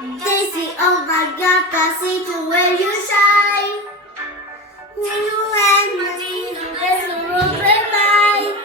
Daisy, oh my God, I see to where you shine. You and me, there's a road by mine.